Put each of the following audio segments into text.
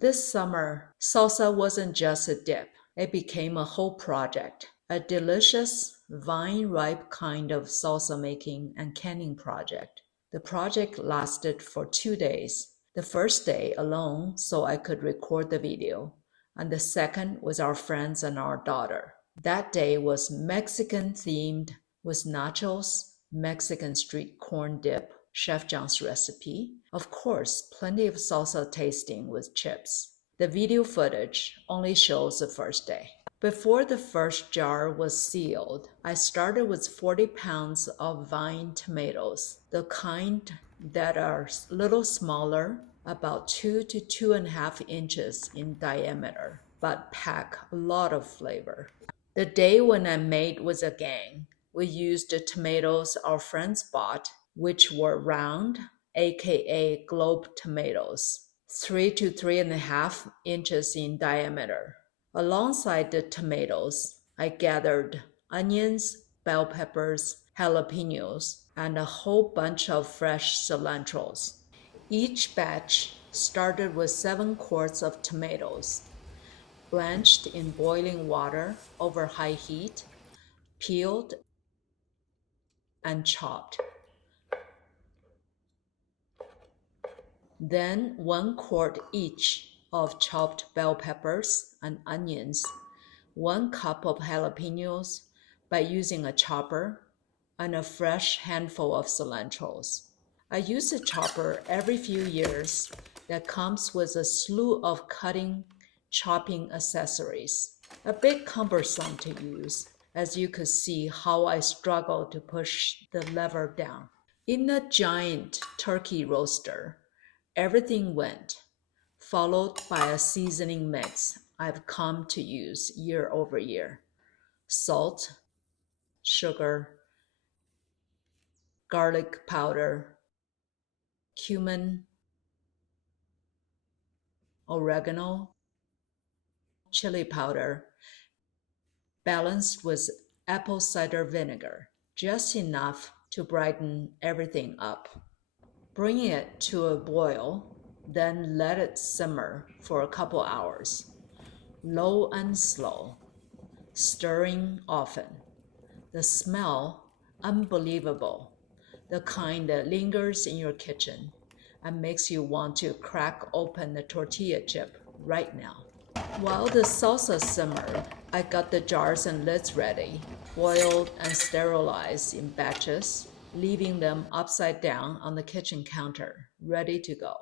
This summer, salsa wasn't just a dip, it became a whole project. A delicious, vine ripe kind of salsa making and canning project. The project lasted for 2 days. The first day alone, so I could record the video, and the second was our friends and our daughter. That day was Mexican themed with nachos, Mexican street corn dip, Chef Zhang's recipe. Of course, plenty of salsa tasting with chips. The video footage only shows the first day. Before the first jar was sealed, I started with 40 pounds of vine tomatoes, the kind that are a little smaller, about 2 to 2.5 inches in diameter, but pack a lot of flavor. The day when I made with a gang, we used the tomatoes our friends bought, which were round, aka globe tomatoes, 3 to 3.5 inches in diameter. Alongside the tomatoes, I gathered onions, bell peppers, jalapenos, and a whole bunch of fresh cilantros. Each batch started with 7 quarts of tomatoes, blanched in boiling water over high heat, peeled and chopped. Then 1 quart each of chopped bell peppers and onions, 1 cup of jalapenos by using a chopper, and a fresh handful of cilantros. I use a chopper every few years that comes with a slew of chopping accessories. A bit cumbersome to use, as you could see how I struggle to push the lever down. In the giant turkey roaster, everything went, followed by a seasoning mix I've come to use year over year. Salt, sugar, garlic powder, cumin, oregano, chili powder, balanced with apple cider vinegar, just enough to brighten everything up. Bring it to a boil, then let it simmer for a couple hours, low and slow, stirring often. The smell, unbelievable, the kind that lingers in your kitchen and makes you want to crack open the tortilla chip right now. While the salsa simmered, I got the jars and lids ready, boiled and sterilized in batches, leaving them upside down on the kitchen counter, ready to go.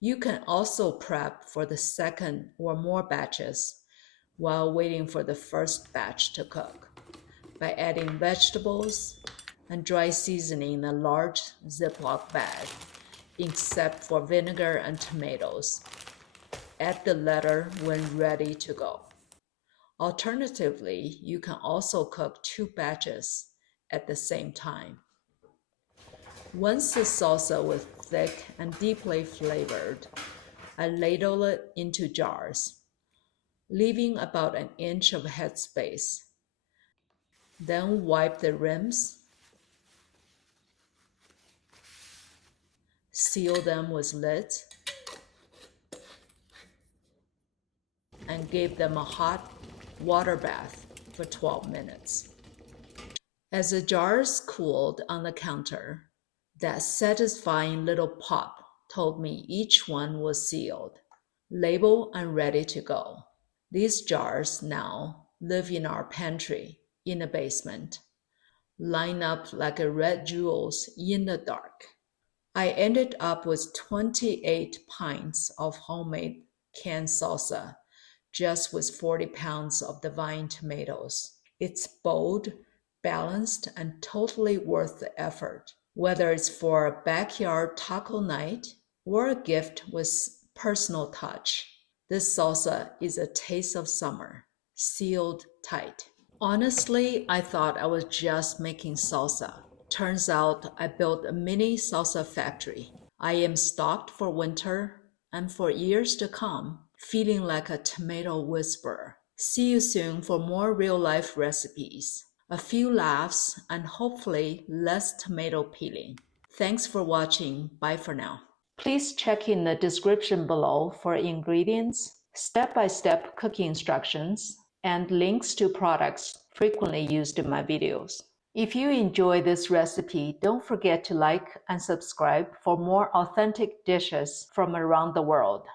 You can also prep for the second or more batches while waiting for the first batch to cook by adding vegetables and dry seasoning in a large Ziploc bag, except for vinegar and tomatoes. Add the latter when ready to go. Alternatively, you can also cook 2 batches at the same time. Once the salsa was thick and deeply flavored, I ladle it into jars, leaving about an inch of headspace. Then wipe the rims, seal them with lids, and give them a hot water bath for 12 minutes. As the jars cooled on the counter, that satisfying little pop told me each one was sealed, labeled, and ready to go. These jars now live in our pantry in the basement, line up like red jewels in the dark. I ended up with 28 pints of homemade canned salsa, just with 40 pounds of the vine tomatoes. It's bold, balanced, and totally worth the effort, whether it's for a backyard taco night or a gift with personal touch. This salsa is a taste of summer, sealed tight. Honestly, I thought I was just making salsa. Turns out I built a mini salsa factory. I am stocked for winter and for years to come, feeling like a tomato whisperer. See you soon for more real-life recipes, a few laughs, and hopefully less tomato peeling. Thanks for watching. Bye for now. Please check in the description below for ingredients, step-by-step cooking instructions, and links to products frequently used in my videos. If you enjoy this recipe, don't forget to like and subscribe for more authentic dishes from around the world.